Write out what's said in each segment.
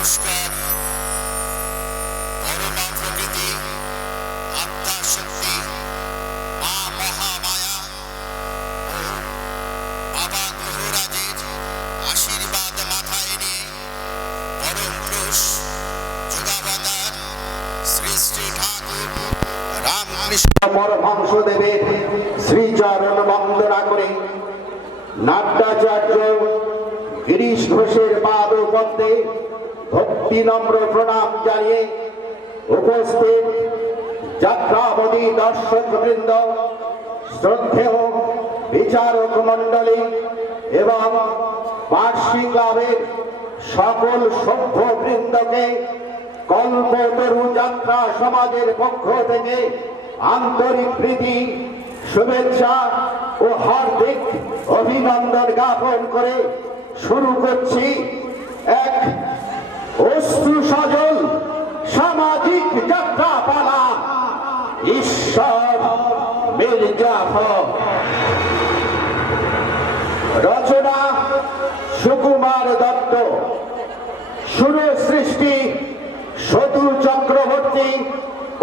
নমস্কার। পরমা প্রকৃতি, আত্মা শক্তি, মা মহামায়া ও বাবা গ্রহরাজের আশীর্বাদ মাথায় নিয়ে পরম পুরুষ যুগাবতার শ্রী শ্রী ঠাকুর রামকৃষ্ণ পরমহংস দেবের শ্রীচরণ বন্দনা করে নাট্যাচার্য গিরিশ ঘোষের পাদ পদ্মে ভক্তি নম্র প্রণাম জানিয়ে উপস্থিত যাত্রাবলী দর্শক বৃন্দ, শ্রদ্ধেয় বিচারক মন্ডলী এবং বার্ষিক ক্লাবের সকল সভ্য বৃন্দকে কল্পতরু যাত্রা সমাজের পক্ষ থেকে আন্তরিক প্রীতি, শুভেচ্ছা ও হার্দিক অভিনন্দন জ্ঞাপন করে শুরু করছি এক অশ্রু সজল সামাজিক যাত্রাপালা। ঈশ্বর মির্জাফর, রচনা সুকুমার দত্ত, সুর সৃষ্টি সতু চক্রবর্তী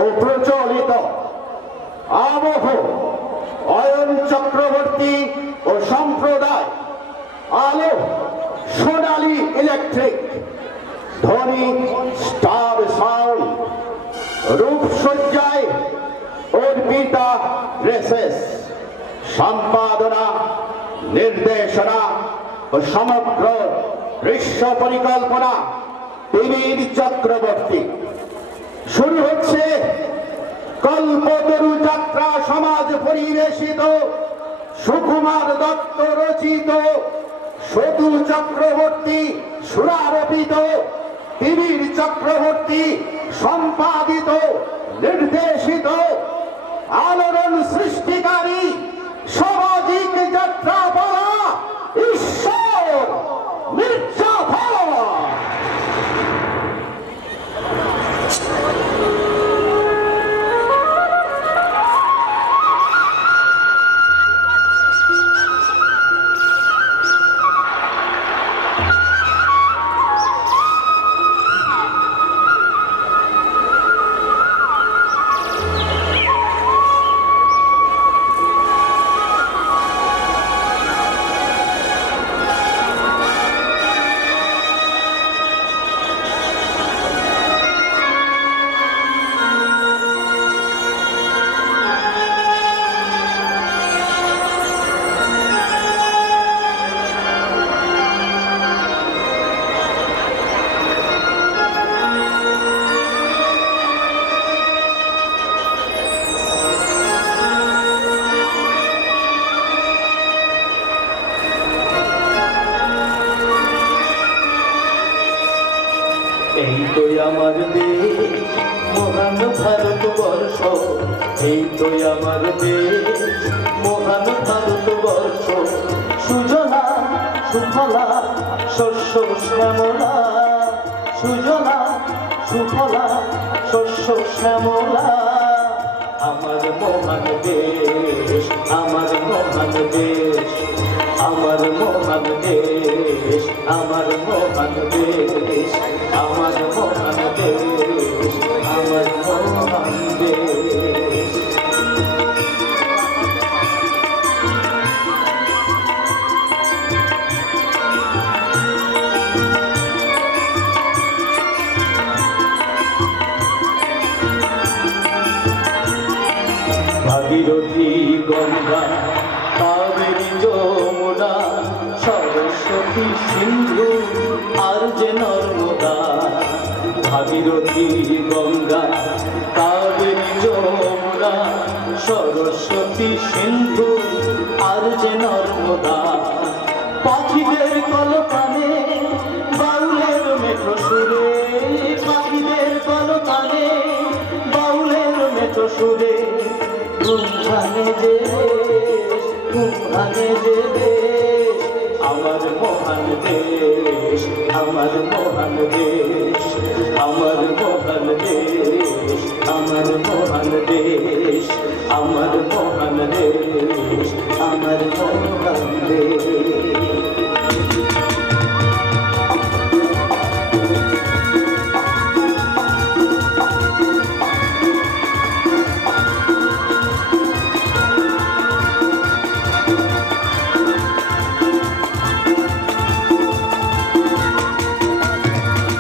ও প্রচলিত, আবহ অয়ন চক্রবর্তী ও সম্প্রদায়, আলো সোনালী ইলেকট্রিক, ধ্বনি স্টার সাউন্ড, রূপসজ্জায় অর্পিতা ড্রেসেস, সম্পাদনা, নির্দেশনা ও সমগ্র দৃশ্য পরিকল্পনা তিমির চক্রবর্তী। শুরু হচ্ছে কল্পতরু যাত্রা সমাজ পরিবেশিত, সুকুমার দত্ত রচিত, সতু চক্রবর্তী সুরারোপিত, তিমির চক্রবর্তী সম্পাদিত, নির্দেশিত, আলোড়ন সৃষ্টিকারী সামাজিক যাত্রাপালা ঈশ্বর মির্জাফর। এই তো আমার দেশ মহান ভারতবর্ষ, এই তো আমার দেশ মহান ভারতবর্ষ, সুজলা সুফলা শস্য শ্যামলা, সুজলা সুফলা শস্য শ্যামলা, আমার মহান দেশ, আমার মহান দেশ, আমার মহান দেশ, আমার মহান দেশ, আমার মহান দেশ, আমার মহান দেশ। ভাগীরথী গঙ্গা কাবেরী যমুনা সরস্বতী সিন্ধু আর যেন গঙ্গা কাবেরী যমুনা সরস্বতী সিন্ধু আর যে নর্মদা পাখিদের কলতানে বাউলের মেঠো সুরে পাখিদের কলতানে বাউলের মেঠো সুরে কুম্ভানে যে দেশ কুম্ভানে যে দেশ আমার মহান দেশ আমার মহান দেশ আমার মহান দেশ আমার মহান দেশ আমার মহান দেশ আমার মহান দেশ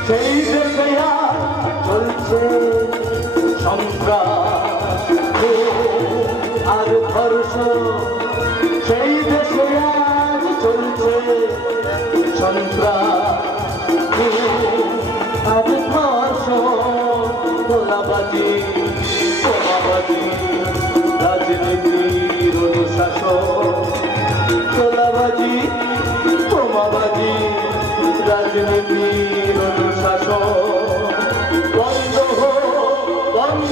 সেই দেশে চলছে সন্ত্রাস আর ধর্ষণ সেই দেশে আজ চলছে সন্ত্রাস আর ধর্ষণ তোলাবাজি বোমাবাজি রাজনীতির অনুশাসন তোলাবাজি বোমাবাজি রাজনীতির অনুশাসন বন্ধ বন্ধ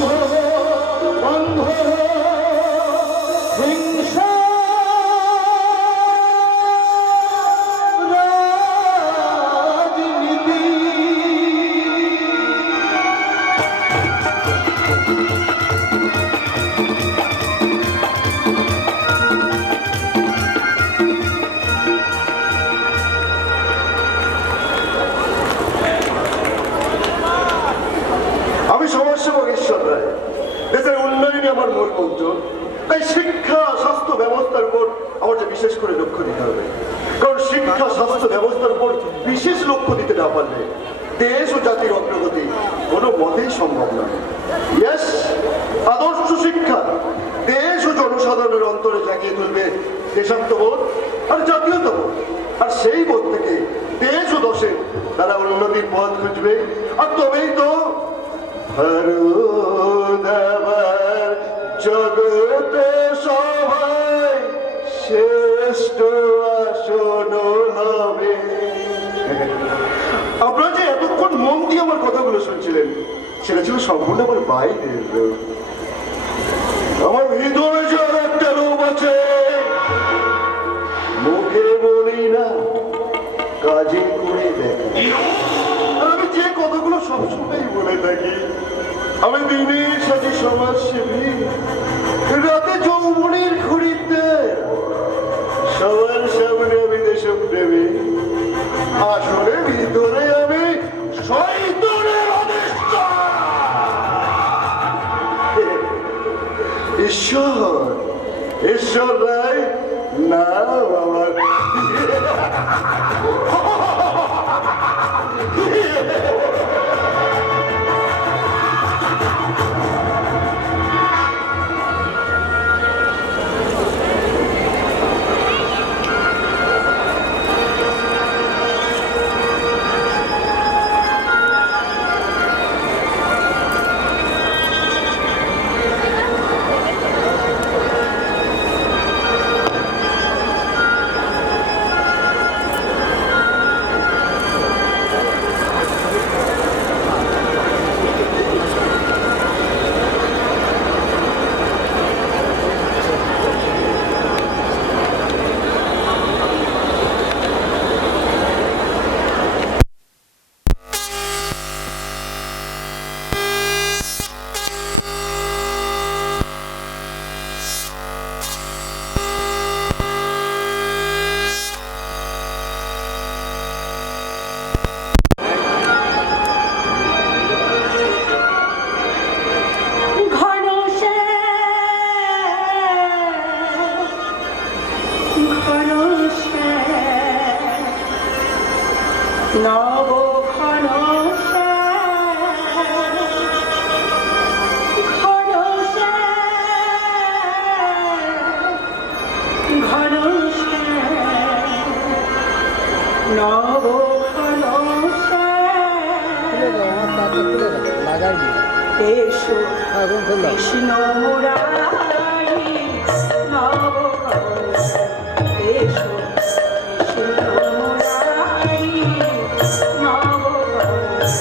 বন্ধ হিংসা রাজনীতি আমি সমাজসেবক ঈশ্বর রায় দেশের উন্নয়নে আমার মূল মন্ত্র তাই শিক্ষা স্বাস্থ্য ব্যবস্থার উপর আমার যে বিশেষ করে লক্ষ্য দিতে হবে কারণ শিক্ষা স্বাস্থ্য ব্যবস্থার উপর বিশেষ লক্ষ্য দিতে না পারলে দেশ ও জাতির অগ্রগতি কোনো মতেই সম্ভব নয় ইয়েস আদর্শ শিক্ষা দেশ ও জনসাধারণের অন্তরে জাগিয়ে তুলবে দেশাত্মবোধ আর জাতীয়তাবোধ আর সেই বোধ থেকে দেশ ও দশে তারা উন্নতির পথ খুঁজবে আর তবেই তো হরুদাবার জগতে সবাই শ্রেষ্ঠ আসন হবে। আপনারা যে এতক্ষণ মন দিয়ে আমার কথাগুলো শুনছিলেন সেটা ছিল সম্পূর্ণ আমার বাইরের রূপ। আমার ভিতরে যে আর একটা রূপ আছে মুখে বলি না কাজে করে দেখি আর আমি যে কথাগুলো সবসময় বলে থাকি আমি দিনে সাথে সমাজসেবী রাতে যৌবনের ঘুরিতে সবার সামনে আমি দেশপ্রেমী আসলে ভিতরে আমি শয়তানের অধিষ্ঠান। ঈশ্বর ঈশ্বর রায় না আমার লাগা এসো কৃষ্ণ মুরারি নবঘোষ এসো কৃষ্ণ মুরারি নবঘোষ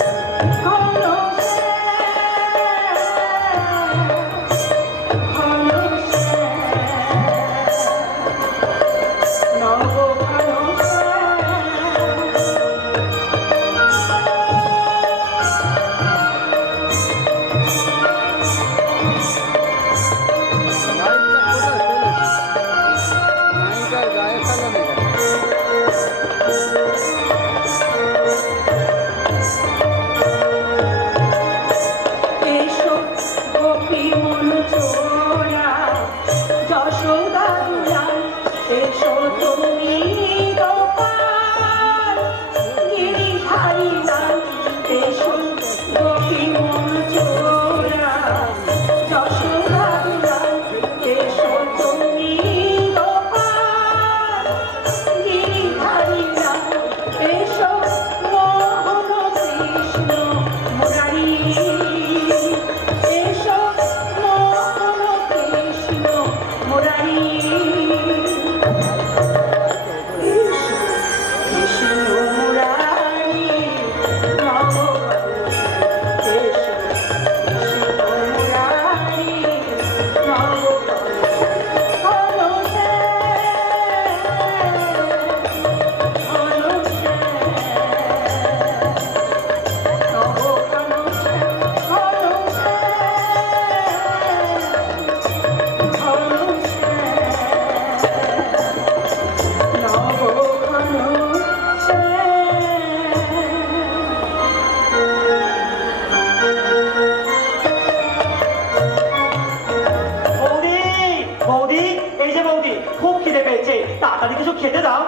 তাড়াতাড়ি কিছু খেতে দাও।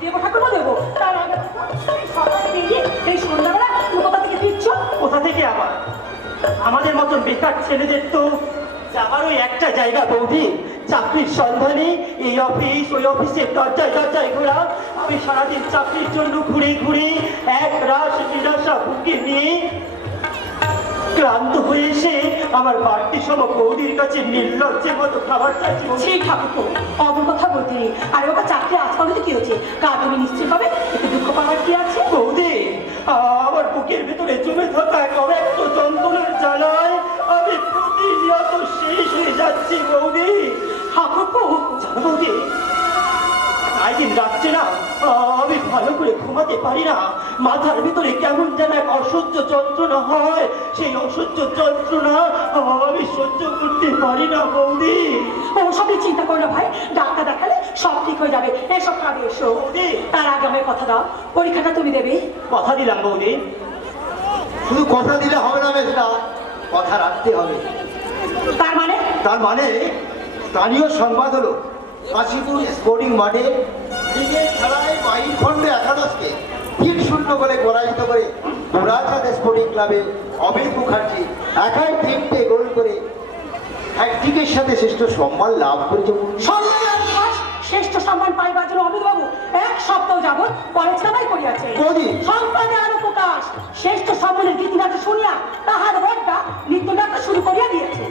দেবো ঠাকুরপো দেবো, তার আগে সকালে বেরিয়ে এই সন্ধ্যাবেলা তুমি কোথা থেকে ফিরছো? কোথা থেকে আবার? আমাদের মতন বেকার ছেলেদের তো যাবার ওই একটা জায়গা বৌদি, চাকরির সন্ধানে এই অফিস ওই অফিসের দরজায় দরজায় ঘোরা। আমি সারাদিন চাকরির জন্য ঘুরে ঘুরে এক রাস নিরাশা বুকে নিয়ে ক্লান্ত হয়ে এসে আমার বাড়তি সম বৌদির কাছে নির্লজ্জের মতো খাবার চাইছি। সেই ঠাকুরপো অমন কথা বলতে নেই। আর ওটা চাকরি আজকাল কি হচ্ছে, কার তুমি নিশ্চয় হবে, এতে দুঃখ পাওয়ার কি আছে? বৌদি, আমার বুকের ভেতরে জমে থাকা এক অব্যক্ত যন্ত্রণার জ্বালায় আমি প্রতিনিয়ত শেষ হয়ে যাচ্ছি বৌদি। ঠাকুরপো জানো বৌদি, তাই দিন রাত্রে না আমি ভালো করে ঘুমাতে পারি না। মাথার ভিতরে কেমন যেন এক অসহ্য যন্ত্রণা হয়, সেই অসহ্য যন্ত্রণা আমি সহ্য করতে পারি না বৌদি। ও সবই চিন্তা করো না ভাই, ডাক্তার দেখালে সব ঠিক হয়ে যাবে। এসব খাবে এসো। বৌদি, তার আগে আমায় কথা দাও, পরীক্ষাটা তুমি দেবে? কথা দিলাম বৌদি। শুধু কথা দিলে হবে না মেজদা, কথা রাখতে হবে। তার মানে? তার মানে স্থানীয় সংবাদ হলো কাশীপুর স্পোর্টিং মাঠে ক্রিকেট খেলায় বাইরখণ্ড একাদশকে ৩-০ গোলে পরাজিত করে গোরাচাঁদ স্পোর্টিং ক্লাবের অমিত মুখার্জি একাই ৩টে গোল করে হ্যাট্রিকের সাথে শ্রেষ্ঠ সম্মান লাভ করেছে। শ্রেষ্ঠ সম্মান পাইবার জন্য অমিতবাবু এক সপ্তাহ যাবৎ কলেজ কামাই করিয়াছে। সংবাদে আরো প্রকাশ শ্রেষ্ঠ সম্মানের গীতিনাট্য শুনিয়া তাহার বড়টা নৃত্যনাট্য শুরু করিয়া দিয়েছে।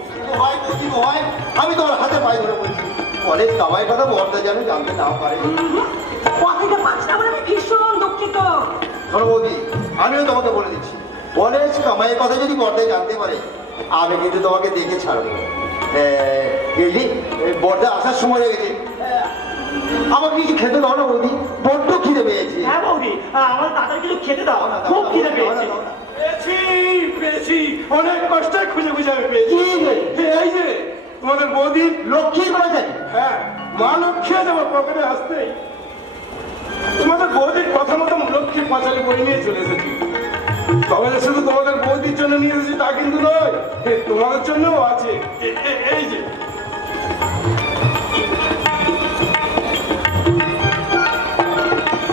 আমি তোমার হাতে পায়ে ধরে বলছি, কলেজ কামাই কথা বর্দা যেন জানতে না পারে। পথে পাঁচ না বলে আমি ভীষণ দুঃখিত। শোনো বৌদি, আমিও তোমাকে বলে দিচ্ছি, কলেজ কামাইয়ের কথা যদি বর্দা জানতে পারে আমি কিন্তু তোমাকে দেখে ছাড়বো। এলি বর্দা আসার সময় হয়ে গেছে, আমার কিছু খেতে দাও না বৌদি, বড্ড খিদে পেয়েছি। হ্যাঁ বৌদি, আমার দাদার কিছু খেতে দাও, খুব খিদে পেয়েছে। পেয়েছি অনেক কষ্টে খুঁজে খুঁজে আমি পেয়েছি। এই যে তোমাদের বৌদি লক্ষ্মী করেছেন? হ্যাঁ, মা লক্ষ্মী আছে আমার পকেটে আসতেই তোমাদের বৌদির কথা মতো লক্ষ্মী পাঁচালি বই নিয়ে চলে এসেছি। তবে যে শুধু তোমাদের বৌদির জন্য নিয়ে এসেছি তা কিন্তু নয়, তোমাদের জন্যও আছে। এই যে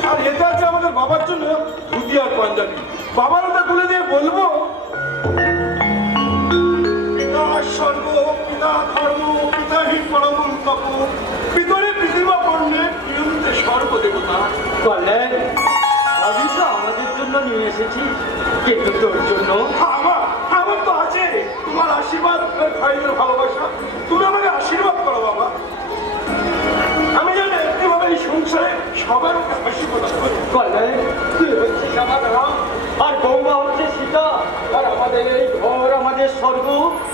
আর এটা আছে আমাদের বাবার জন্য ধুতি আর পাঞ্জাবি। বাবার ওটা তুলে দিয়ে বলবো, পিতা স্বর্গ পিতা ধর্ম পিতাহীন পরম তপ পিতরে পৃথিবী পর্ণে প্রিয়ন্তে সর্বদেবতা। কল্যাণ, আমি তো আমাদের জন্য নিয়ে এসেছি, কিন্তু তোর জন্য আমার তো আছে, আমার আশীর্বাদ আর ভাইদের ভালোবাসা, তুমি আমাকে আশীর্বাদ করো বাবা। আমি যেন একটিভাবে এই সংসারে সবার হাসি প্রদান করি। তুই হচ্ছে সমাধান আর বৌমা হচ্ছে সীতা, আর আমাদের এই ঘর আমাদের স্বর্গ,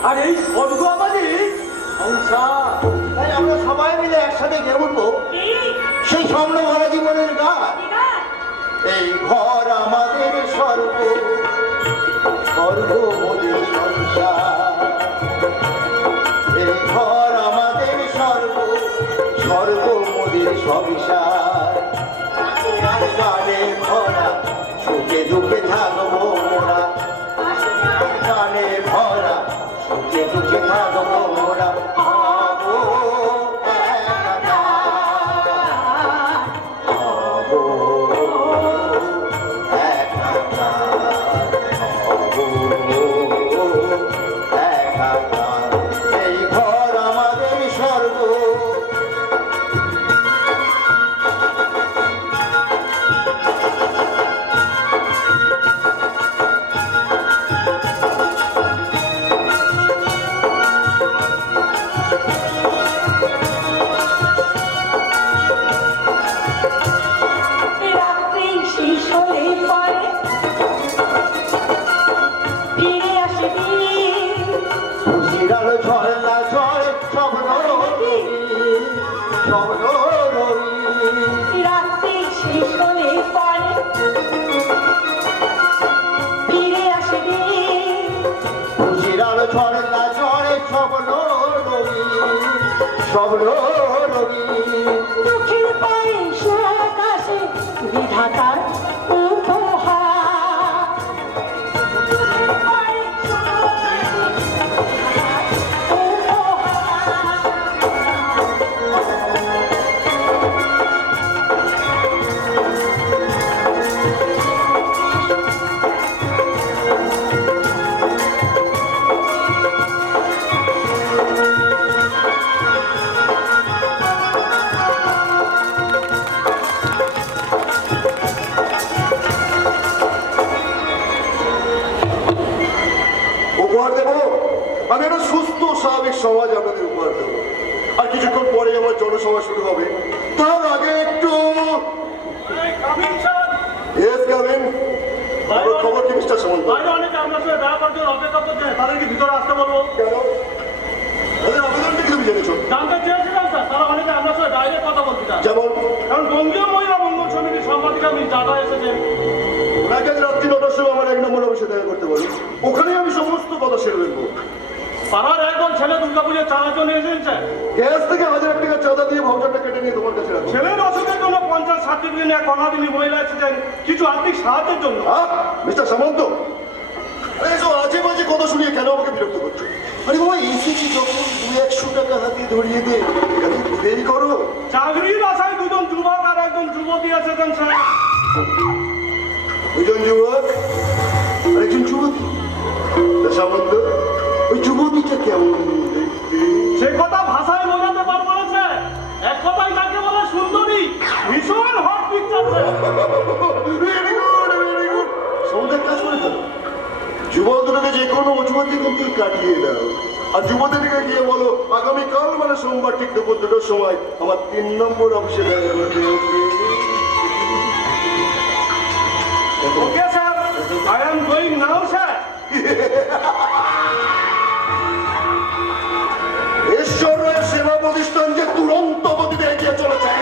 আর এই স্বর্গ আমাদের সংসার। তাই আমরা সবাই মিলে একসাথে গেয়ে উঠবো সেই স্বপ্ন ভরা জীবনের গান। এই ঘর আমাদের স্বর্গ, স্বর্গ মোদের সংসার। এই ঘর আমাদের স্বর্গ, স্বর্গ মোদের সংসার। গানে ভরা সুখে দুঃখে থাকবো মোরা, গানে ভরা সুখে দুঃখে থাকবো মোরা। হবো একাকার, হবো একাকার, হবো একাকার। এই ঘর আমাদের স্বর্গ। রাত্রি শেষ হলে পরে ফিরে আসে দিন। খুশির আলো ঝলনা ঝড় স্বপ্ন রবি, স্বপ্ন রবি। রাত্রি শেষ হলে পরে ফিরে আসে দিন। খুশির আলো ঝলনা ঝড় স্বপ্ন রবি, স্বপ্ন রবি। দুঃখের পরে সুখ আসে বিধাতার উপহার। দুঃখের পরে সুখ আসে বিধাতার উপহার। উপহার দেবো, আমি একটা সুস্থ স্বাভাবিক সমাজ আপনাদের উপহার দেবো। আর কিছুক্ষণ পরে আমার জনসভা শুরু হবে, তার আগে একটু Yes, come in. আপনার খবর কি মিস্টার সামন্ত? বাইরে অনেকে আপনার সাথে দেখা করার জন্য অপেক্ষা করছে, তাদেরকে ভিতরে আসতে বলবো। কেন? তাদের আবেদনটা কি তুমি জেনেছো? জানতে চেয়েছিলাম স্যার, তারা অনেকে আপনার সাথে ডাইরেক্ট কথা বলতে চান। যেমন কারণ বঙ্গীয় মহিলা মঙ্গল সমিতির সম্পাদিকা মিস দাদা এসেছেন। ওনাকে আজ রাত্রি 9টার সময় আমার 1 নম্বর অফিসে দেখা করতে বলি, ওখানেই আমি সমস্ত কথা সেরে ফেলবো। পাড়ার একদল ছেলে দুর্গাপুজোর চাঁদার জন্য এসেছে। গ্যাস থেকে 1000 টাকা চাঁদা দিয়ে ভাউচারটা কেটে নিয়ে তোমার কাছে রাখো। ছেলের অসুখের জন্য 50 সার্টিফিকেট নিয়ে কর্ণাদিনী মহিলা এসেছেন কিছু আর্থিক সাহায্যের জন্য। মিস্টার সামন্ত, আরে এসব আজে বাজে কথা শুনিয়ে কেন আমাকে বিরক্ত করছো? আরে বাবা, এসেছি যখন 200-100 টাকা হাতে ধরিয়ে দে, দেরি করো। চাকরির আশায় দুজন যুবক আর একজন যুবতী এসেছেন স্যার। দুজন যুবক আর একজন যুবতী। তা সামন্ত, ওই যুবতীটা কেমন দেখতে? সে কথা ভাষায় বোঝাতে পারবো না স্যার। এক কথায় তাকে বলে সুন্দরী, ভীষণ hot picture sir. Very good, very good. সৌন্দের কাজ করে ফেলো। যুবক দুটোকে যে কোনো অজুহাত দিয়ে কিন্তু কাটিয়ে দাও। আর যুবতীদেরকে গিয়ে বলো আগামীকাল মানে সোমবার ঠিক দুপুর 2টার সময় আমার 3 নম্বর অফিসে দেখা করতে হবে। Okay sir, I am going now sir. ঈশ্বরের সেবা প্রতিষ্ঠান যে দুরন্ত গতিতে এগিয়ে চলেছে,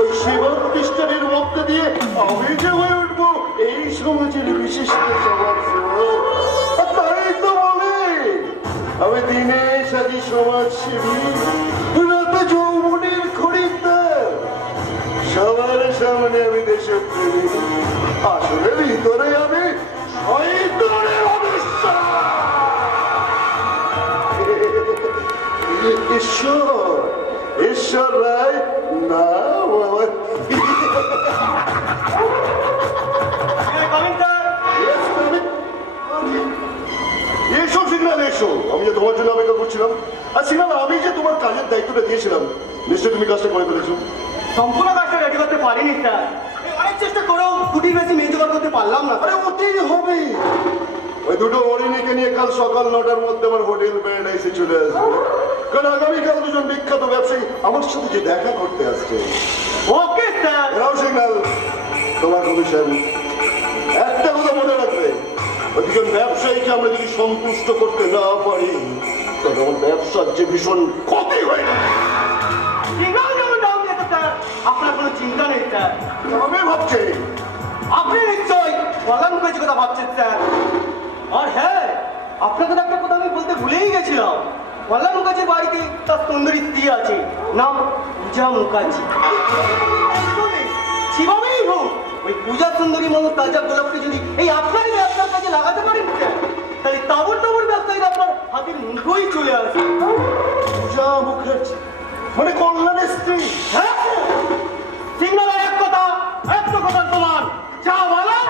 ওই সেবা প্রতিষ্ঠানের মধ্যে দিয়ে আমি যে হয়ে উঠবো এই সমাজের বিশিষ্ট সমাজ সেবক। আর তাই তো বলে আমি দিনে সাজি সমাজ সেবী, রাতে যৌবনের খরিদ্দার। সবার সামনে আমি দেশপ্রেমী, আসলে ভিতরে আমি শয়তানের অবিশ্বাস। ঈশ্বর, ঈশ্বর রায় না বাবা। এসো সিগন্যাল, এসো। আমি যে তোমার জন্য অপেক্ষা করছিলাম। আর সিগন্যাল, আমি যে তোমার কাজের দায়িত্বটা দিয়েছিলাম, নিশ্চয়ই তুমি কাজটা করে ফেলেছো। সম্পূর্ণ কাজটা রেডি করতে পারিনি স্যার। অনেক চেষ্টা করেও 2টির বেশি মেয়ে জোগাড় করতে পারলাম না। আরে ওতেই হবে। ওই দুটো হরিণীকে নিয়ে কাল সকাল 9টার মধ্যে আমার হোটেল প্যারাডাইসে চলে আসবে, কারণ আগামীকাল দুজন বিখ্যাত ব্যবসায়ী আমার সাথে যে দেখা করতে আসছে। Okay sir. এরাও সিগন্যাল তোমার কমিশন। একটা কথা মনে রাখবে, ওই দুজন ব্যবসায়ীকে আমরা যদি সন্তুষ্ট করতে না পারি তবে আমার ব্যবসার যে ভীষণ ক্ষতি হয়ে যাবে। সিগন্যাল যেমন নাম দিয়েছে স্যার, আপনার কোনো চিন্তা নেই স্যার। আমি ভাবছি আপনি নিশ্চয়ই কল্যাণ মুখার্জির কথা ভাবছেন স্যার। আর হ্যাঁ, আপনাকে তো একটা কথা আমি বলতে ভুলেই গেছিলাম। কল্যাণ মুখার্জির বাড়িতে তার সুন্দরী স্ত্রী আছে, নাম পূজা মুখার্জি। সেভাবেই হোক, ওই পূজা সুন্দরী মতো তাজা গোলাপকে যদি এই আপনারই ব্যবসার কাজে লাগাতে পারেন স্যার, তাহলে তাবর তাবর ব্যবসায়ীরা আপনার হাতের মুঠোই চলে আসে। পূজা মুখার্জি মানে কল্যাণের স্ত্রী? হ্যাঁ, সিগন্যালের একটা কথা সমান, যা বলে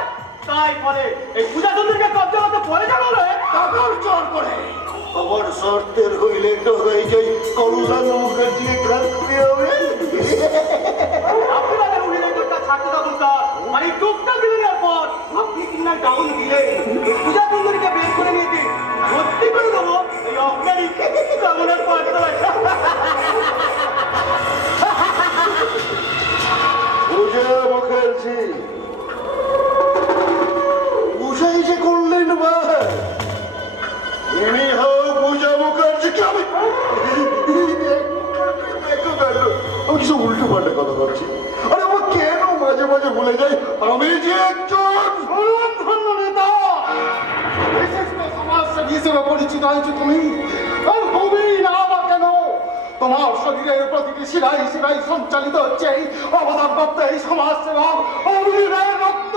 তাই বলে। এই পূজা সুন্দরীকে কব্জা করতে পরে জানালে টাকার চর করে আমার শর্তের হইলে তো হয়ে যাই কল্যাণ মুখার্জিকে ক্রান্তি হবে। আপনাদের উড়িলেটা ছাড়তে থাকুন স্যার, মানে টুকটাক দিনের পর আপনি কিনা ডাউন দিলে এই পূজা সুন্দরীকে বের করে নিয়ে দিন, ভর্তি করে দেবো এই আপনারই কামনার পাঠশালায়। পূজা মুখার্জি, পূজাই যে করলেন মা, ইনি হও পূজা মুখার্জিকে আমি কিছু উল্টো পাল্টা কথা ভাবছি। আরে আমার কেন মাঝে মাঝে ভুলে যাই আমি যে একজন ধন্য নেতা, বিশিষ্ট সমাজসেবী হিসেবে পরিচিত হয়েছে তুমি, আর হবেই না বা কেন? তোমার শরীরের প্রতিটি শিরাই শিরাই সঞ্চালিত হচ্ছে এই অবদানপ্রাপ্ত এই সমাজসেবক অমূল্যের রক্ত।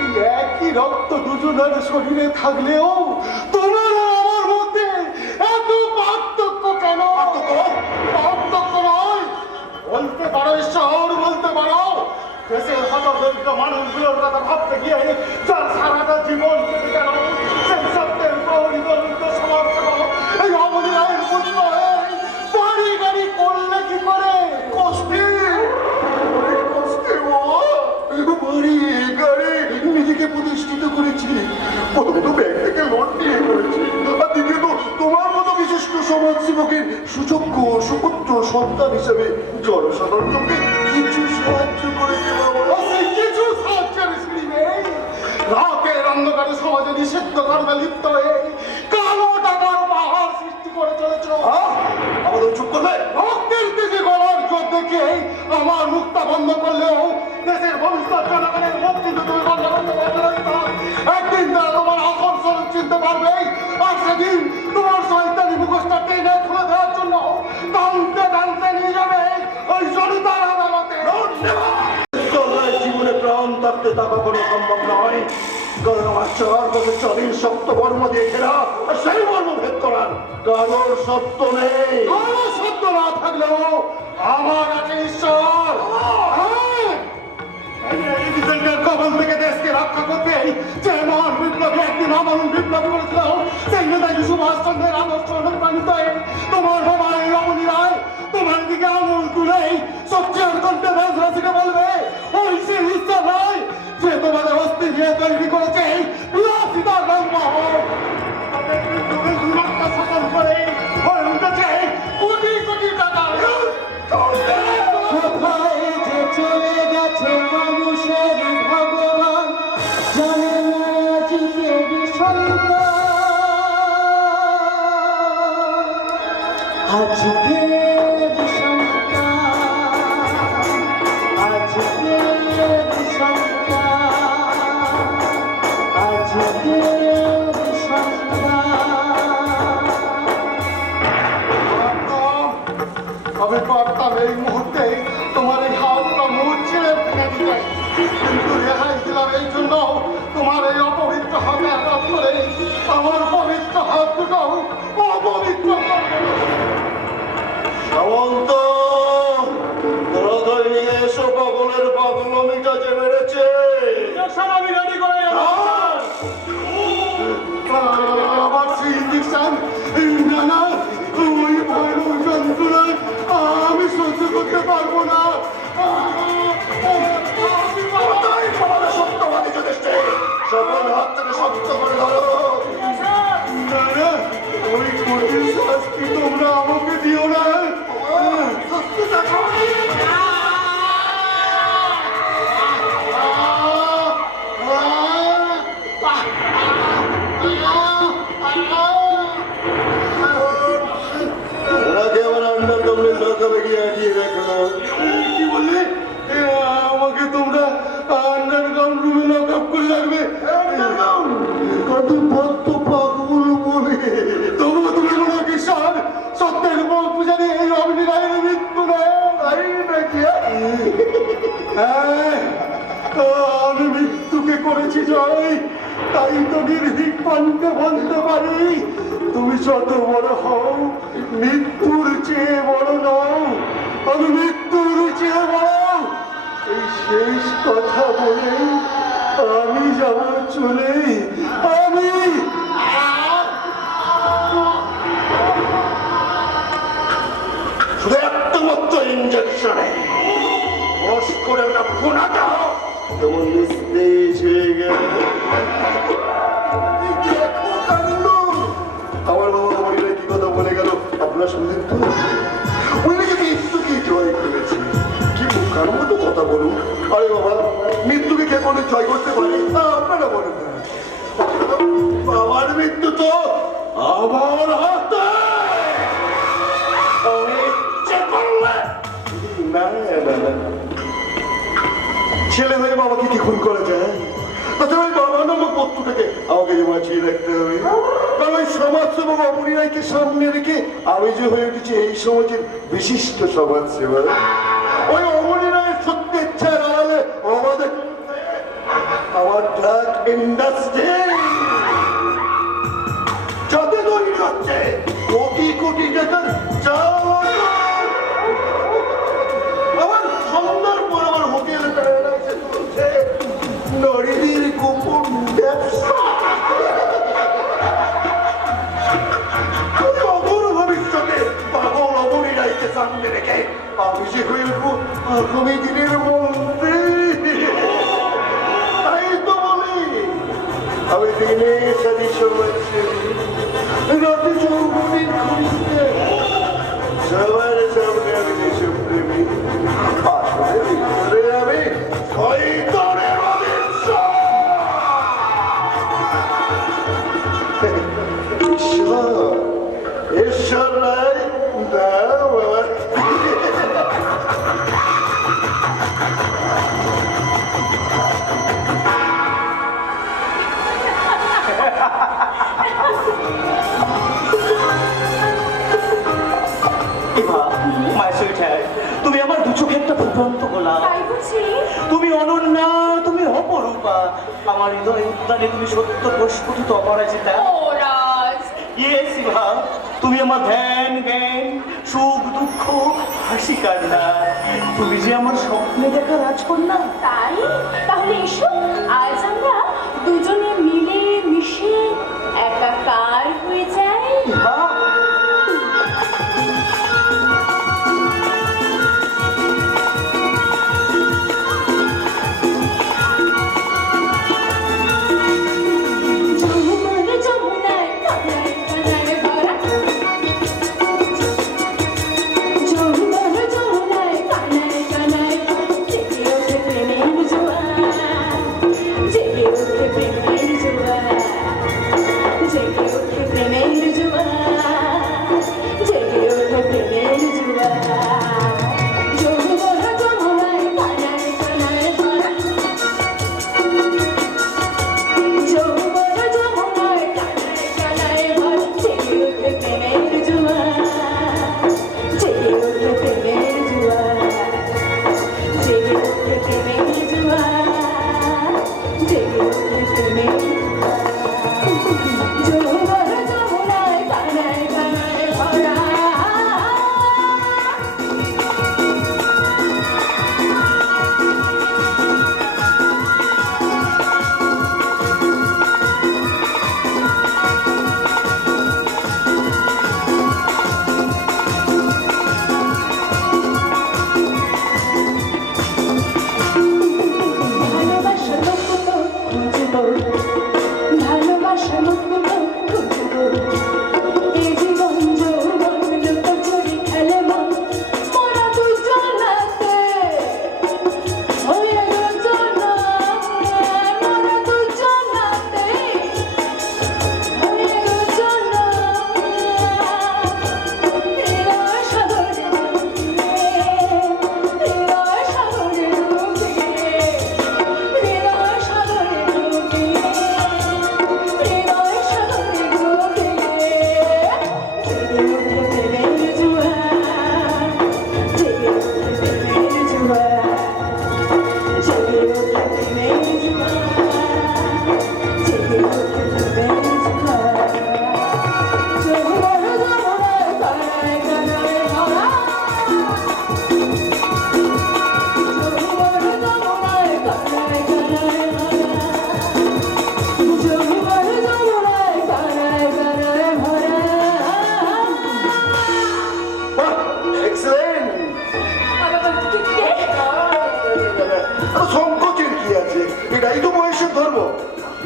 এই একই রক্ত দুজনের শরীরে থাকলেও তোমার আমার মধ্যে এত পার্থক্য কেন? পার্থক্য নয়, বলতে পারো ঈশ্বর, বলতে পারো দেশের হতদরিদ্র মানুষগুলোর কথা ভাবতে গিয়ে যার সারাটা জীবন কেটে গেল, সেই সত্যের প্রহরী দরিদ্র সমাজসেবক এই অমূল্য রায়ের পুত্র বাড়ি গাড়ি করলে কি করে? কষ্টে কষ্টে বাড়ি গাড়ি নিজেকে প্রতিষ্ঠিত করেছি। প্রথমত ব্যাংক থেকে লোন নিয়ে করেছি, আর দ্বিতীয়ত তোমার মতো বিশিষ্ট সমাজসেবকের সুযোগ্য সুপুত্র সন্তান হিসেবে জনসাধারণকে কিছু সাহায্য করেছে বাবা। সেই কিছু সাহায্যের সিঁড়ি নেই। রাতের অন্ধকারে সমাজে নিষিদ্ধ কর্মে লিপ্ত হয়ে কালো টাকার পাহাড় সৃষ্টি করে চলেছ। আমাদের চুপ করবে? রক্তের দিকে গলার জোর দেখে আমার মুখটা বন্ধ করলেও দেশের ভবিষ্যৎ জনগণের মুখ কিন্তু তুমি বন্ধ করতে পারবে না। একদিন তারা তোমার আসল স্বরূপ চিনতে পারবে, আর সেদিন তোমার শয়তানি মুখোশটা টেনে খুলে দেওয়ার জন্য টানতে টানতে নিয়ে যাবে ওই জনতার আদালতে। জীবনে প্রাণ থাকতে থাকা কোনো সম্ভব নয়, কারণ আমার চারপাশে স্বাধীন শক্ত বর্ম দিয়ে ঘেরা, আর সেই বর্ম ভেদ করার কারোর সত্য নেই। কারো সত্য না থাকলেও আমার আছে ঈশ্বর। কবল থেকে দেশকে রক্ষা করতে যে মহান বিপ্লবী একদিন আমরণ বিপ্লব করেছিল, সেই নেতাজি সুভাষচন্দ্রের আদর্শ অনুপ্রাণিত হয়ে তোমার বাবা এই রমণী রায় তোমার দিকে আঙুল তুলেই সবচেয়ে কণ্ঠে দেশবাসীকে বলবে ওই সে ঈশ্বর নয় যে তোমাদের অস্থি দিয়ে তৈরি করেছে এই বিলাসিতার রংমহল। তাদের বিদ্রোহে দুর্মাত্রা শাসন করে হয়ে উঠেছে কোটি কোটি টাকা। কোথায় যে চলে গেছে মানুষের ভগবান, জানে না আজকের সন্তান, আজকের সন্তান, আজকের সন্তান, আজকের সন্তান। আমি পারতাম এই মুহূর্তে তোমার এই হাতটা মুখ ছেড়ে ভেঙে দিতে, কিন্তু রেহাই দিলাম এই জন্য তোমার এই অপবিত্র হাতে আঘাত করে আমার পবিত্র হাত দুটো অপবিত্র করবে। আটকিয়ে রাখলো। কি বললে? আমাকে তোমরা আন্ডারগ্রাউন্ড রুমে লক আপ করে রাখবে? কত ভক্ত পাগল বলে তবুও তুমি কোনো কিশোর সত্যের উপর পূজারি এই অগ্নি রায়ের মৃত্যু নেয়। হ্যাঁ, আমি মৃত্যুকে করেছি জয়, তাই তো নির্ভীক কণ্ঠে বলতে পারি, তুমি যত বড় হও মৃত্যুর চেয়ে বড় নও, আমি মৃত্যুর চেয়ে বড়। এই শেষ কথা বলে আমি যাব চলে। আমি শুধু একটা মাত্র ইঞ্জেকশনে বস করে ওটা ফোনাটা তেমন নিস্তেজ হয়ে গেল। আমার বাবা মরিলে কি কথা বলে গেল আপনারা শুনলেন তো? উনি যদি মৃত্যুকে জয় করেছে, কি মুখার মতো কথা বলুন। আরে বাবা, মৃত্যুকে কে কোনো জয় করতে পারে? আপনারা বলেন না। বাবার মৃত্যু তো আমার হাতে। ছেলে হয়ে বাবাকে কি খুন করা যায়? তাছাড়া ওই বাবা নামক বস্তুটাকে আমাকে যে বাঁচিয়ে রাখতে হবে। কারণ ওই সমাজসেবক অমনি রায়কে সামনে রেখে আমি যে হয়ে উঠেছি এই সমাজের বিশিষ্ট সমাজসেবা। ওই অমনি রায়ের সত্য ইচ্ছার আড়ালে আমাদের আমার ড্রাগ ইন্ডাস্ট্রি যাতে তৈরি হচ্ছে কোটি কোটি টাকার চাল। আমার সন্ধ্যার পর আমার হোটেলে চলছে নারীদের গোপন ব্যবসা। অদূর ভবিষ্যতে পাগল অবনী রাইতে সামনে রেখে আমি যে হয়ে উঠবো আগামী দিনের মন্ত্রী। তাই তো বলি আমি দিনে সারি সমাজসেবী, রাতে চৌবনের খুঁজতে সবার সামনে আমি দেশপ্রেমী, আসলে ভিতরে আমি শয়তানের অংশ। ঈশ্বর ঈশ্বর রায় দাও বাবা। তুমি আমার দু চোখে একটা ফুটন্ত গোলাপ, তাই বুঝি? তুমি অনন্যা, তুমি অপরূপা, আমার হৃদয় উদ্যানে তুমি সত্য প্রস্ফুটিত অপরাজিতা। ও রাজ, ইয়েস ইভা, তুমি আমার ধ্যান জ্ঞান, সুখ দুঃখ, হাসি কান্না, তুমি যে আমার স্বপ্নে দেখা রাজকন্যা। তাই তাহলে এসো আজ আমরা দুজনে মিলে মিশে একাকার হয়ে যাই। Eva,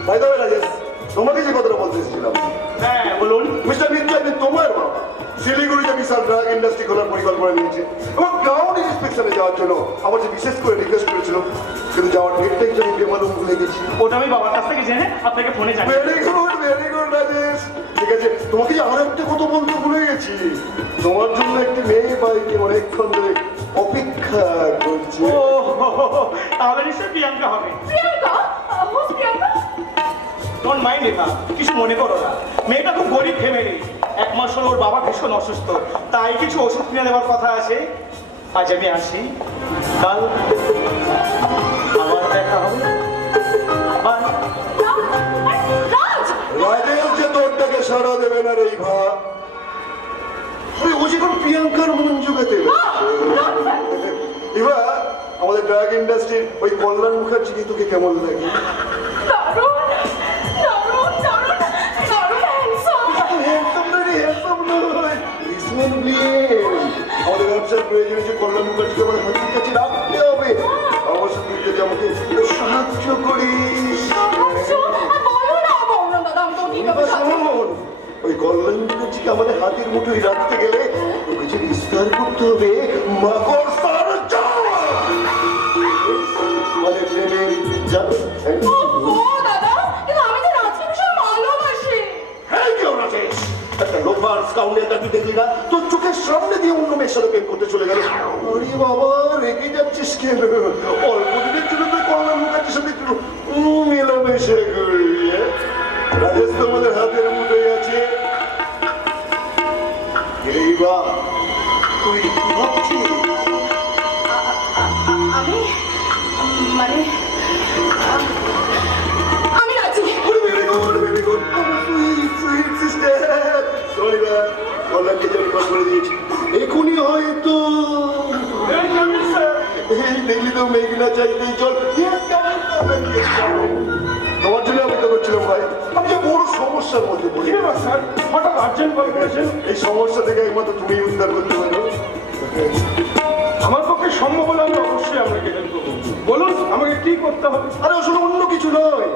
by the way Rajesh, তোমাকে যে কথাটা বলতে এসেছিলাম, হ্যাঁ বলুন। মিস্টার নিত্যানন্দ তোমার বাবা শিলিগুড়িতে বিশাল ড্রাগ ইন্ডাস্ট্রি খোলার পরিকল্পনা নিয়েছে এবং গ্রাউন্ড ইন্সপেকশনে যাওয়ার জন্য আমার যে বিশেষ করে রিকোয়েস্ট করেছিল, কিন্তু যাওয়ার ডেটটাই যেন বেমালুম ভুলে গেছি। ওটা আমি বাবার কাছ থেকে জেনে আপনাকে ফোনে জানাই। Very good Rajesh. ঠিক আছে, তোমাকে যে আর একটা কথা বলতে ভুলে গেছি, তোমার জন্য একটি মেয়ে বাড়িতে অনেকক্ষণ ধরে অপেক্ষা করছে। ও তাহলে নিশ্চয়ই প্রিয়াঙ্কা হবে। প্রিয়াঙ্কা? হোস প্রিয়াঙ্কা? ডোন্ট মাইন্ড রেখা, কিছু মনে করো না। মেয়েটা খুব গরিব ফ্যামিলি, এক মাস হলো ওর বাবা ভীষণ অসুস্থ, তাই কিছু ওষুধ কিনে দেওয়ার কথা আছে। আজ আমি আসি, কাল আবার দেখা হবে। বাই। রাজ! রাজেশ যে তোরটাকে সাড়া দেবে না রে ভাব, ও যে কোন প্রিয়াঙ্কার মন জোগাতে এবার আমাদের ড্রাগ ইন্ডাস্ট্রির ওই কল্যাণ মুখার্জি তোকে কেমন লাগে? দারুণ, দারুণ, দারুণ, দারুণ handsome! আমাদের ব্যবসার প্রয়োজনে যে কল্যাণ মুখার্জিকে আমার হাতের কাছে রাখতে হবে। অবশ্য তুই যদি আমাকে সাহায্য করিস। সাহায্য? বলো না, বলো না দাদা, আমি তো কিভাবে সাহায্য করব? শোন, ওই কল্যাণ মুখার্জিকে আমাদের হাতের মুঠোয় রাখতে গেলে তোকে যে বিস্তার করতে হবে মাকড়সার জাল। মানে প্রেমের জাল। ও দাদা, কিন্তু আমি তো রাজকে ভীষণ ভালোবাসি। এই কেউ রাজেশ, একটা লোফার স্কাউন্ডেলটা তুই দেখলি না? তোর চোখের সামনে দিয়ে অন্য মেয়ের সাথে প্রেম করতে চলে গেল। আরে বাবা, রেগে যাচ্ছিস কেন? অল্প দিনের জন্য তুই কল্যাণ মুখার্জির সাথে একটু মেলামেশা করবি। রাজেশ তো আমাদের হাতের মুঠোয় আছে। এই বা তুই কি ভাবছিস? আমি মানে আমি রাজি। Very good, sweet sister. Sorry বা, কল্যাণকে যে আমি কল করে দিয়েছি, এখনই হয়তো এই দেখলি তো মেঘনা চাইতেই চল। তোমার জন্য অপেক্ষা করছিলাম ভাই, আমি যে বড় সমস্যার মধ্যে পড়ি। স্যার হঠাৎ আর্জেন্ট কল করেছেন? এই সমস্যা থেকে একমাত্র তুমি উদ্ধার করতে পারো। আমার পক্ষে সম্ভব হলে আমি অবশ্যই আপনাকে হেল্প করবো। বলুন আমাকে কি করতে হবে? আরে আসলে অন্য কিছু নয়,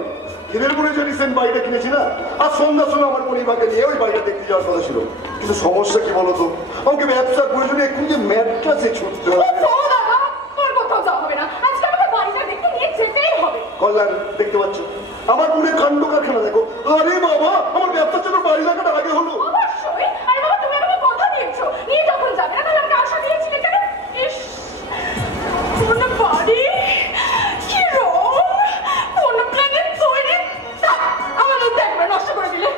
খিদেরপুরে যে রিসেন্ট বাড়িটা কিনেছি না, আর সন্ধ্যার সময় আমার পরিবারকে নিয়ে ওই বাড়িটা দেখতে যাওয়ার কথা ছিল। কিন্তু সমস্যা কি বলতো, আমাকে ব্যবসার প্রয়োজনে এখন যে ম্যাট্রাসে ছুটতে হবে। ও দাদা, তোর কোথাও যাওয়া হবে না, আজকে আমাকে বাড়িটা দেখতে নিয়ে যেতেই হবে। কল্যাণ, দেখতে পাচ্ছ আমার মনে কাণ্ড কারখানা দেখো। আরে বাবা, আমার ব্যবসার জন্য বাড়ি লাগাটা আগে হলো। অবশ্যই। আরে বাবা, তুমি আমাকে কথা দিয়েছো, নিয়ে যখন যাবে না তাহলে আমাকে আশা দিয়েছিলে কেন? ইস, কোন বাড়ি, কি রং, কোন প্ল্যানের তৈরি, থাক, আমার মধ্যে একবার নষ্ট করে দিলে।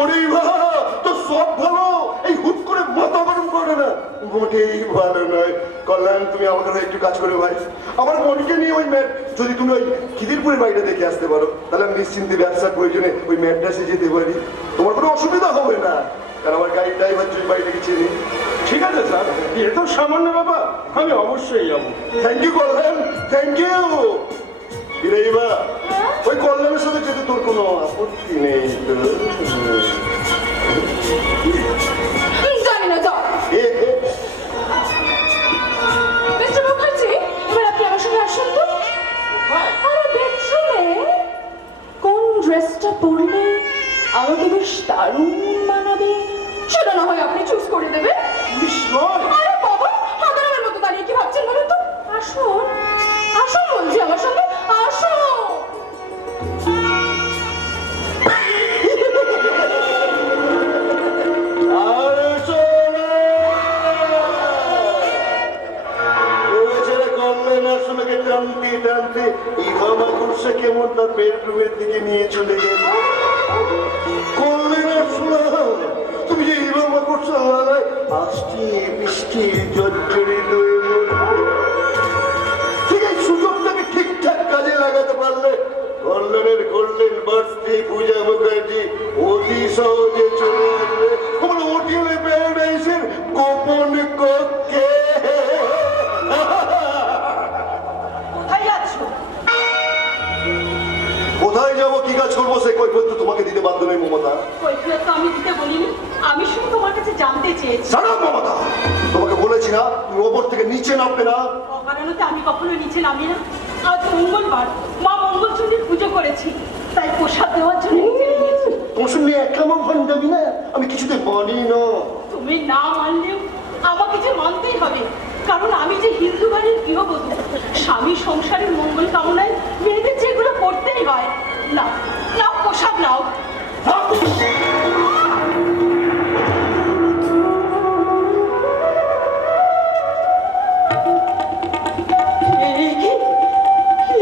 ওরে বাবা, তো সব ভালো, এই হুট করে মাথা গরম করে না, মোটেই ভালো নয়। কল্যাণ, তুমি আমাকে একটু কাজ করে ভাই, আমার বোনকে নিয়ে ওই ম্যাট, যদি তুমি ওই খিদিরপুরের বাড়িটা দেখে আসতে পারো, তাহলে আমি নিশ্চিন্তে ব্যবসার প্রয়োজনে ওই ম্যাট্রাসে যেতে পারি। তোমার কোনো অসুবিধা হবে না, কারণ আমার গাড়ির ড্রাইভার যদি বাড়িটাকে চেনে। ঠিক আছে স্যার, এ তো সামান্য ব্যাপার, আমি অবশ্যই যাবো। Thank you Kalyan, thank you. বিরাইবা, ওই কল্যাণের সাথে যেতে তোর কোনো আপত্তি নেই তো? জানি না, যাও। মিস্টার মুখার্জি, এবার আপনি আমার সঙ্গে আসুন তো। আরে বেডরুমে কোন ড্রেসটা পরলে আমাকে বেশ দারুণ মানাবে, সেটা না হয় আপনি চুজ করে দেবেন। আরে বাবা, হাজারের মতো দাঁড়িয়ে কি ভাবছেন বলুন তো? আসুন, আসুন বলছি, আমার সঙ্গে আসুন। আরে সোনা, ওই ছেলে কল্যাণ আসলে টানতে টানতে এই মাকড়সা কেমন তার বেডরুমের দিকে নিয়ে চলে গেল। কল্যাণ আসলে তুমি যে এই মাকড়সা লাগায় আসছি বৃষ্টি জর্জরিত হয়ে পড়বে। ঠিক এই সুযোগটাকে ঠিকঠাক কাজে লাগাতে পারলে কল্যাণের কল্যাণ বার্থডে পূজা মুখার্জি অতি সহজে চলে আসবে আমার হোটেলে প্যারাডাইসের গোপন কক্ষে। কোথায় যাচ্ছ? কোথায় যাবো, কি কাজ করবো, সে কৈফিয়ত তো তোমাকে দিতে বাধ্য নয় মমতা। কৈফিয়ত তো আমি দিতে বলিনি, আমি শুধু তোমার কাছে জানতে চেয়েছি। সারা মমতা, তোমাকে বলেছি না তুমি ওপর থেকে নিচে নামবে না। অকারণতে আমি কখনো নিচে নামি না। আজ মঙ্গলবার, মা মঙ্গলচণ্ডীর পুজো করেছি, তাই তাই প্রসাদ দেওয়ার জন্য নিচে নেমেছি। তোমার সঙ্গে একামো ভান্ডামি না, আমি কিছুতে মানি না। তুমি না মানলেও আমাকে যে মানতেই হবে, কারণ আমি যে হিন্দু বাড়ির গৃহবধূ। স্বামী সংসারের মঙ্গল কামনায় মেয়েদের যেগুলো করতেই হয়। না নাও প্রসাদ নাও।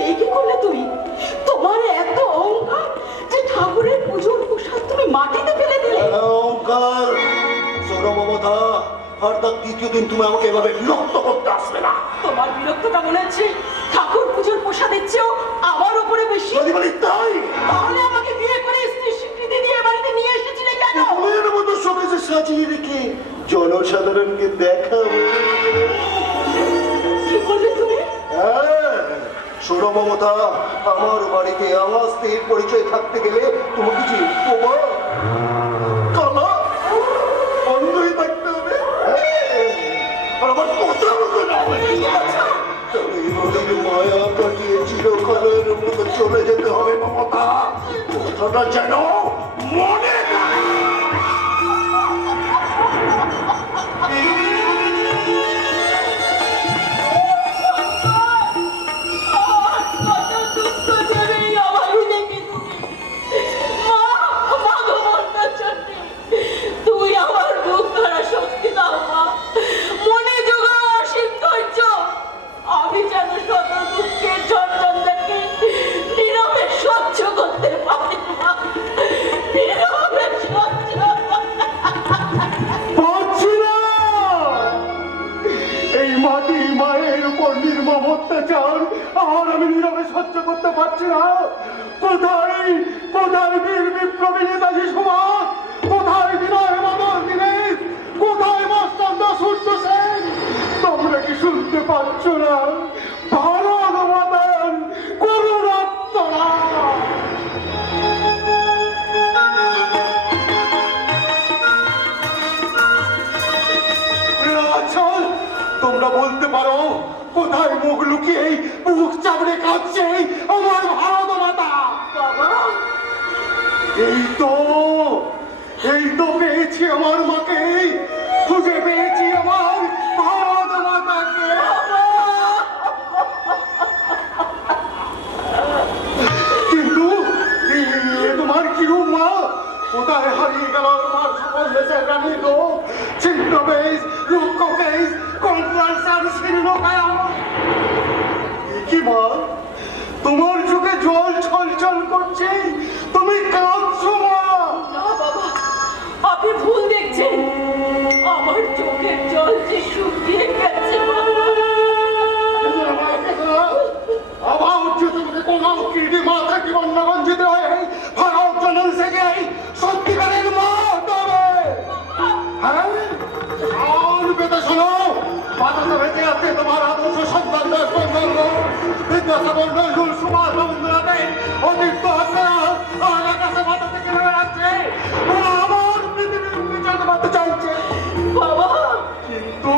এই কি করলে তুমি? তোমার এত অহংকার যে ঠাকুরের পুজোর প্রসাদ তুমি মাটিতে ফেলে দিলে। অহংকার, সরমমতা, আর তার দ্বিতীয় দিন তুমি আমাকে এভাবে বিরক্ত করতে আসবে না। তোমার বিরক্তটা মনে হচ্ছে ঠাকুর পুজোর প্রসাদের চেয়েও আমার উপরে বেশি। যদি বলি তাই, তাহলে আমাকে বিয়ে করে স্ত্রীর স্বীকৃতি দিয়ে এ বাড়িতে নিয়ে এসেছিলে কেন? ফুলের মতো শোকেসে সাজিয়ে রেখে জনসাধারণকে দেখাবো। কি বললে তুমি? হ্যাঁ, শোনো মমতা, আমার বাড়িতে আমার স্ত্রীর পরিচয় থাকতে গেলে তোমাকে যে উপমা কালা বন্ধই থাকতে হবে। আর আমার কথা মতো না হলে মায়া কাটিয়ে চিরকালের মতো চলে যেতে হবে মমতা। কথাটা যেন মনে থাকে। কত দুঃখ দেবে এই অভাবী দেখে তুমি। মা, মা গো মন্দার চণ্ডী, তুই আমার বুক ধরা শক্তি দাও মা। মনে জোগাও অসীম ধৈর্য। আমি যেন শত দুঃখের ঝঞ্ঝাটাকে নীরবে সহ্য করতে পারি মা। নীরবে সহ্য। পারছি না। এই মাটি মায়ের উপর নির্মম অত্যাচার আর আমি নীরবে সহ্য করতে পারছি না। কোথায় কোথায় বীর বিপ্লবী নেতাজি সুভাষ, কোথায় বিনয় বাদল দীনেশ, কোথায় মাস্টারদা সূর্য সেন? তোমরা কি শুনতে পাচ্ছ না? ভারত মাতার করুণাত্মা। আচ্ছা, তোমরা বলতে পারো কোথায় মুখ লুকিয়ে বুক চাপড়ে কাঁদছে আমার ভারত মাতা? বাবা, এই তো পেয়েছি আমার মাকে, খুঁজে পেয়েছি আমার ভারত মাতাকে। কিন্তু এ তোমার কি রূপ মা? কোথায় হারিয়ে গেল তোমার সকল দেশের রানীর রূপ? ছিন্ন বেশ, রুক্ষ বেশ, কনফারেন্সার শীর্ণ কায়া। কি মা, তোমার চোখে জল ছলছল করছে, তুমি কাঁদছো মা? না বাবা, আপনি ভুল দেখছেন। আমার চোখের জল যে শুকিয়ে গেছে বাবা। আবার তোমাকে কোন কীর্তি মাথা কি বন্যা বঞ্চিত হয়ে ভারত জনন থেকে সত্যিকারের মা হতে হবে। হ্যাঁ, আর বেটা শোনো, মাথাটা বেঁচে আছে তোমার আদর্শ সন্তানদের জন্য। বিদ্যাসাগর নজরুল সুভাষ রবীন্দ্রনাথের অতিরিক্ত হত্যা আর আকাশে মাথা থেকে নেমে যাচ্ছে। ওরা আমার পৃথিবীর বিচার করতে চাইছে, বাবা, কিন্তু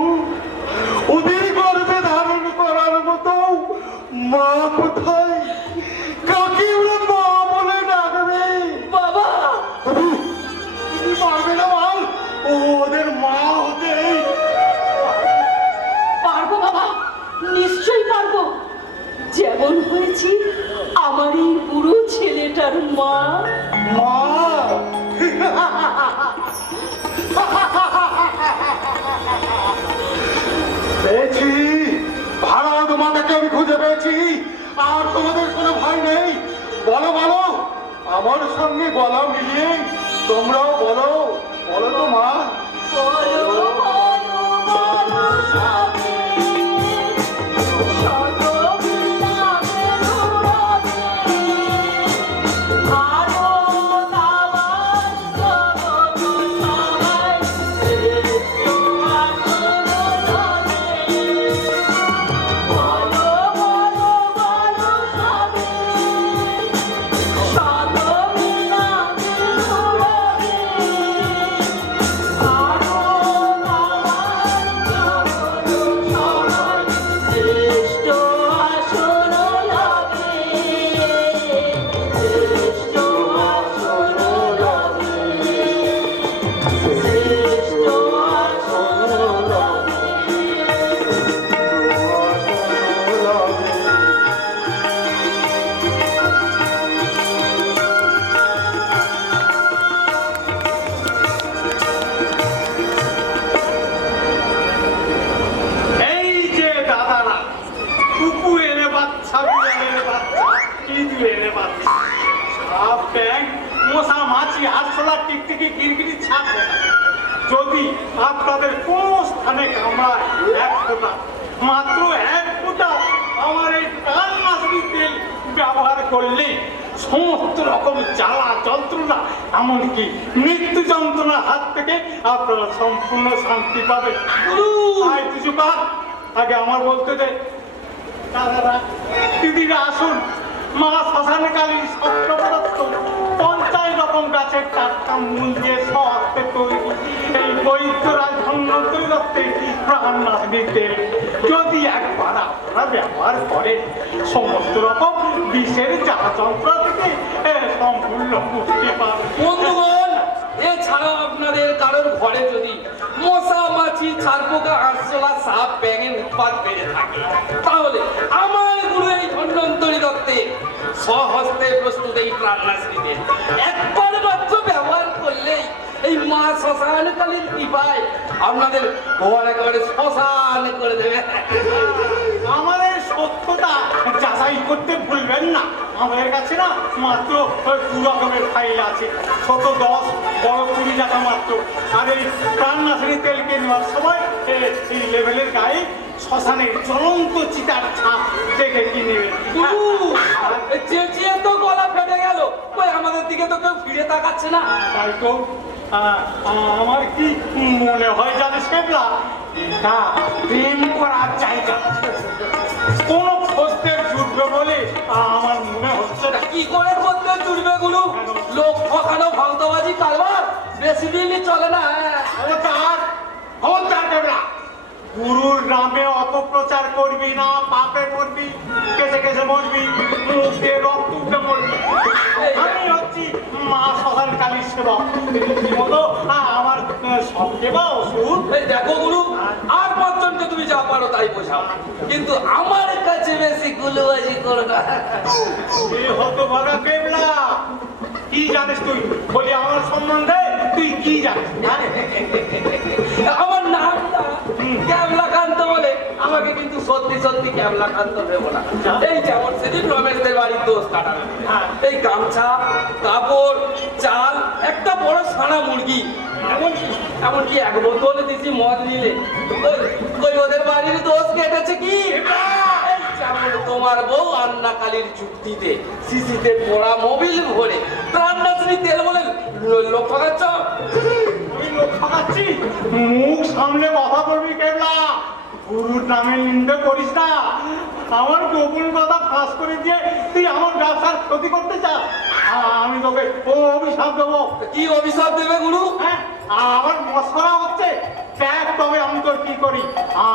ওদের গর্ভে ধারণ করার মতো মা কোথায়? কাকে ওরা মা বলে ডাকবে? বাবা, তুমি পারবে না বল ওদের মা হতে? পারবো বাবা, নিশ্চয়ই পারবো। যেমন হয়েছি আমার এই বুড়ো ছেলেটার মা। মা পেয়েছি, ভারত মাতাকে আমি খুঁজে পেয়েছি। আর তোমাদের কোনো ভয় নেই। বলো বলো, আমার সঙ্গে গলা মিলিয়ে তোমরাও বলো, বলো তো মা। বলো বলো বলো সবে, শত বিলাপের রবে, ভারত আমার জগৎ সবাই শ্রেষ্ঠ আসন ধরে। বলো বলো বলো সবে, শত বিলাপের রবে, ভারত আমার জগৎ মশা মাছি আরশোলা টিকটিকি গিরগিটি ছাড়বে না। যদি আপনাদের কোন স্থানে কামড়ায় এক ফোঁটা, মাত্র এক ফোঁটা আমার এই প্রাণনাশী তেল ব্যবহার করলে সমস্ত রকম জ্বালা যন্ত্রণা এমনকি মৃত্যু যন্ত্রণার হাত থেকে আপনারা সম্পূর্ণ শান্তি পাবেন। আয় কিছু কাজ আগে আমার বলতে দে। দাদারা দিদিরা আসুন, মা শ্মশানকালীর সত্যপদার্থ 50 রকম গাছের টাটকা মূল দিয়ে সহস্তে তৈরি এই বৈদ্যরাজ ধন্বন্তরী দত্তের প্রাণনাশী তেল যদি একবার আপনারা ব্যবহার করেন সমস্ত রকম বিষের জ্বালা যন্ত্রণা থেকে সম্পূর্ণ মুক্তি পাবেন। বন্ধুগণ, এছাড়াও আপনাদের কারোর ঘরে যদি মশা মাছি ছারপোকা আরশোলা সাপ ব্যাঙের উৎপাত বেড়ে থাকে তাহলে আমার গুরু এই ধন্বন্তরী দত্তের স্বহস্তে প্রস্তুত এই প্রাণনাশী তেল একবার মাত্র ব্যবহার করলেই এই মা শ্মশানকালীর কৃপায় আপনাদের ঘর একেবারে শ্মশান করে দেবে। আমাদের সত্যতা যাচাই করতে ভুলবেন না। আমাদের কাছে না মাত্র 2 রকমের ফাইল আছে, ছোট 10, বড় 20 টাকা মাত্র। আর এই প্রাণনাশী তেলকে নেওয়ার সময় এই লেভেলের গায়ে শ্মশানের জ্বলন্ত চিতার ছাপ দেখে কিনে চেঁচিয়ে তো গলা ফেটে গেল, কই আমাদের দিকে তো কেউ ফিরে তাকাচ্ছে না। তাই তো আমার কি মনে হয় জানিস কেবলা, এটা প্রেম করার জায়গা। কোন খদ্দের জুটবে বলে আমার মনে হচ্ছে না। কি করে করতে জুড়বে গুলো? লোক ঠকানো ভাওতাবাজি কারবার বেশি দিনই চলে না। গুরুর নামে অপপ্রচার করবি না, পাপে মরবি, কেসে কেসে মরবি, মুখ দিয়ে রক্ত উঠে মরবি। আমি হচ্ছি মা শ্মশানকালীর সেবক, রীতিমতো আমার সব সেবা ওষুধ। এই দেখো গুরু, আর পাঁচজনকে তুমি যা পারো তাই বোঝাও, কিন্তু আমার কাছে বেশি গুলোবাজি করো না। হতো ভাগা কেবলা, কি জানিস তুই? বলি আমার সম্বন্ধে তুই কি জানিস? আমার নামটা ক্যাবলাকান্ত বলে আমাকে কিন্তু সত্যি সত্যি ক্যাবলাকান্ত ভেবো না। এই যেমন সেদিন রমেশদের বাড়ির দোষ কাটাবে, এই গামছা কাপড় চাল একটা বড় সারা মুরগি এমনকি 1 বোতল দিছি মদ নিলে ওই ওদের বাড়ির দোষ কেটেছে কি? তোমার বউ আন্না কালীর যুক্তিতে সিসিতে পড়া মোবিল ভরে প্রাণনাশী তেল বলে লোক ঠকাচ্ছ। মুখ সামনে কথা বলবি কেবলা, গুরুর নামে নিন্দে করিস না। আমার গোপন কথা ফাঁস করে দিয়ে তুই আমার ব্যবসার ক্ষতি করতে চাস। আমি তোকে অভিশাপ দেবো। কি অভিশাপ দেবে গুরু? হ্যাঁ, আমার মশলা হচ্ছে দেখ, তবে আমি তোর কি করি।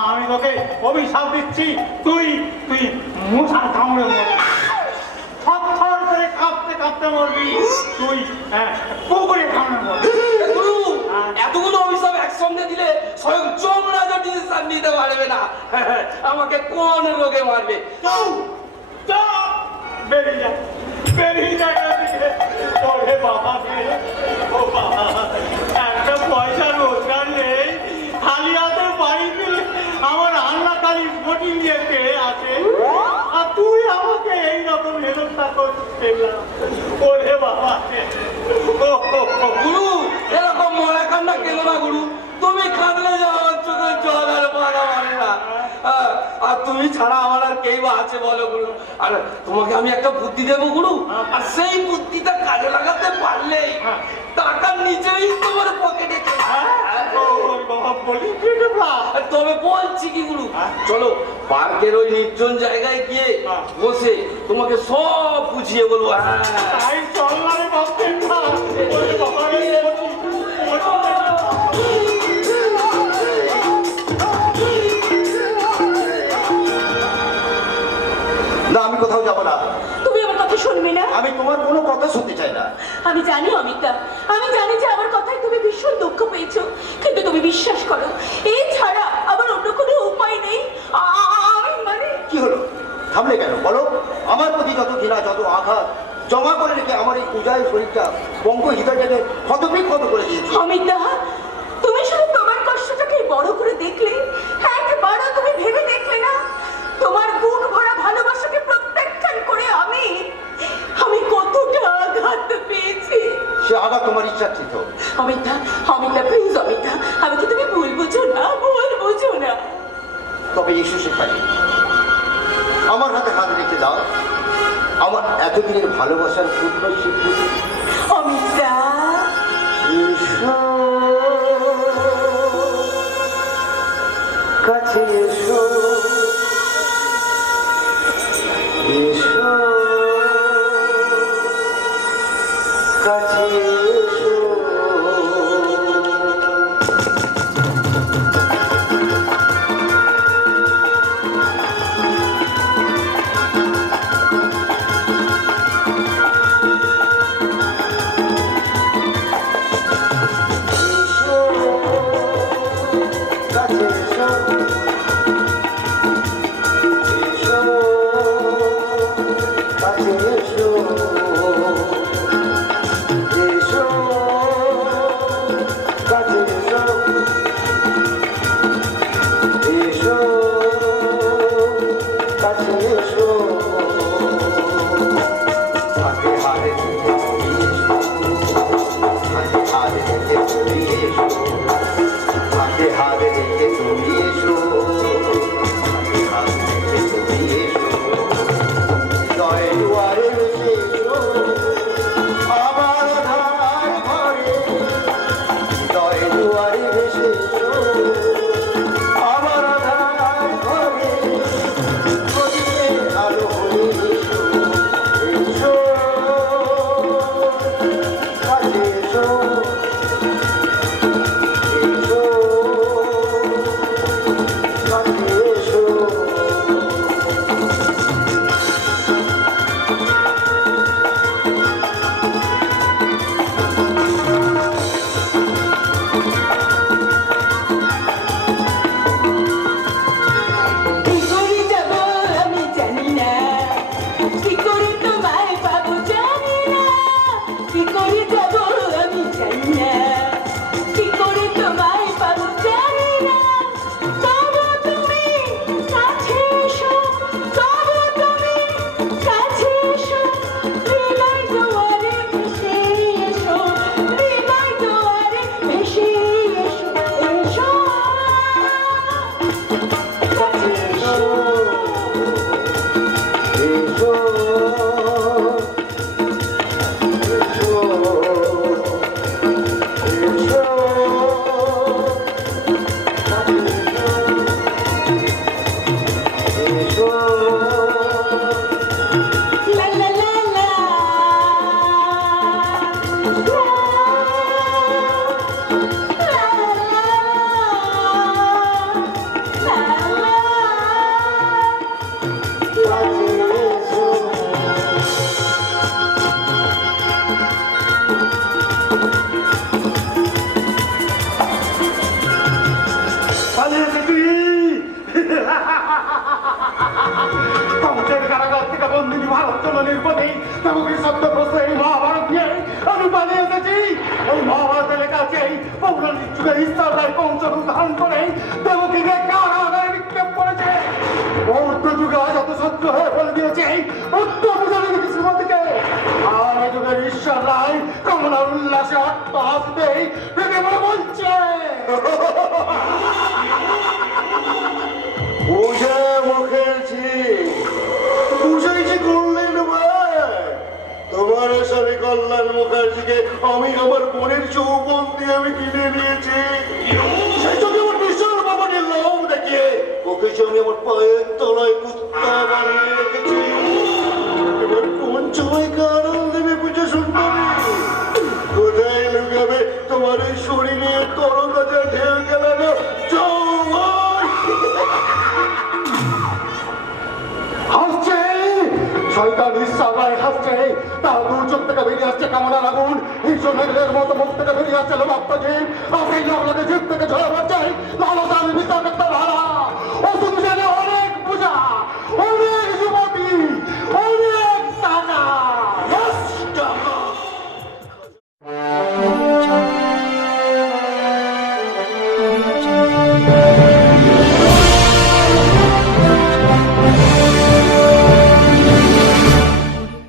আমি তোকে অভিশাপ দিচ্ছি, তুই তুই মুঠার কামড়ে মরবি, থর করে কাঁপতে কাঁপতে মরবি, তুই পুকুরে কামড়ে মরবি। গুরু, এতগুলো অভিশাপ একসঙ্গে দিলে স্বয়ং যমরাজও ডিসিশন নিতে পারবে না আমাকে কোন রোগে মারবে। বেরিয়ে যা, বেরিয়ে যা এখান থেকে। ওরে বাবা রে, ও বাবা, একটা পয়সা রোজগার নেই, খালি হাতে বাড়ি দিলে আমার আন্না কালী বটি নিয়ে পেয়ে আছে, আর তুই আমাকে এইরকম হেনস্থা করছিস। ওরে বাবা রে, গুরু, এরকম মরা কান্না কেন না গুরু? তুমি কাঁদলে যাওয়ার চোখে জল আর বাধা মানে না। আর তুমি ছাড়া আমার আর কেই বা আছে বলো গুরু? আর তোমাকে আমি একটা বুদ্ধি দেবো গুরু, আর সেই বুদ্ধিটা কাজে লাগাতে পারলে টাকা নিজেই তোমার পকেটে তবে বলছি কি গুরু, চলো পার্কের ওই নির্জন জায়গায় গিয়ে বসে তোমাকে সব বুঝিয়ে বলবো। তাই চল না রে বাপকে, ওরে বাবা রে। না, আমি কোথাও যাব না। তুমি আমার কথা শুনবে না? আমি তোমার কোনো কথা শুনতে চাই না। আমি জানি অমিতা, আমি জানি যে আমার কথায় তুমি ভীষণ দুঃখ পেয়েছো, কিন্তু তুমি বিশ্বাস করো এই ছাড়া আমার অন্য কোনো উপায় নেই। আমি মানে কি হলো, থামলে কেন বলো? আমার প্রতি যত ঘৃণা, যত আঘাত জমা করে রেখে আমার এই পূজায় শরীরটা পঙ্ক হৃদয়টাকে ক্ষত করে দিয়েছে। অমিতা, তুমি শুধু তোমার কষ্টটাকে বড় করে দেখলে, একবারও তুমি ভেবে দেখলে না তোমার বুক ভরা ভালোবাসাকে প্রত্যাখ্যান করে আমি কতটা আঘাত পেয়েছি। আগা তোমার ইচ্ছাকৃত। অমিতা, অমিতা প্লিজ অমিতা, আমাকে তুমি ভুল বুঝো না, ভুল বুঝো না। তবে এসো সেখানে, আমার হাতে হাত রেখে দাও, আমার এতদিনের ভালোবাসার পূর্ণ স্বীকৃতি। অমিতা, এসো কাছে, এসো এসো কাছে, এসো। কল্যাণ মুখার্জিকে আমি আমার বোনের যৌবন দিয়ে আমি কিনে নিয়েছি। সেই জন্য আমার বিশাল বাবাটির লোভ দেখিয়ে ওকে যে আমি আমার পায়ের তলায় কুত্তা বানিয়ে রেখেছি। এবার কোন সময়কে আনন্দ দেবে পুজো সুন্দরী? কোথায় লুকাবে তোমার এই শরীরে তরতাজা ঢেউ গেলানো যৌবন? হাসছে শয়তানি সবাই হাসছে, তার দূর চোখ থেকে বেরিয়ে আসছে কামনার আগুন, ঈশ্বরের মতো মুখ থেকে বেরিয়ে আসছে লোভাক্ত জীব, আর সেই লোকটাকে জীব থেকে ঝরে পড়ছে লালসার ভিতর একটা ধারা। ও শুধু জানে অনেক পূজা, অনেক যুবতী, অনেক টাকা।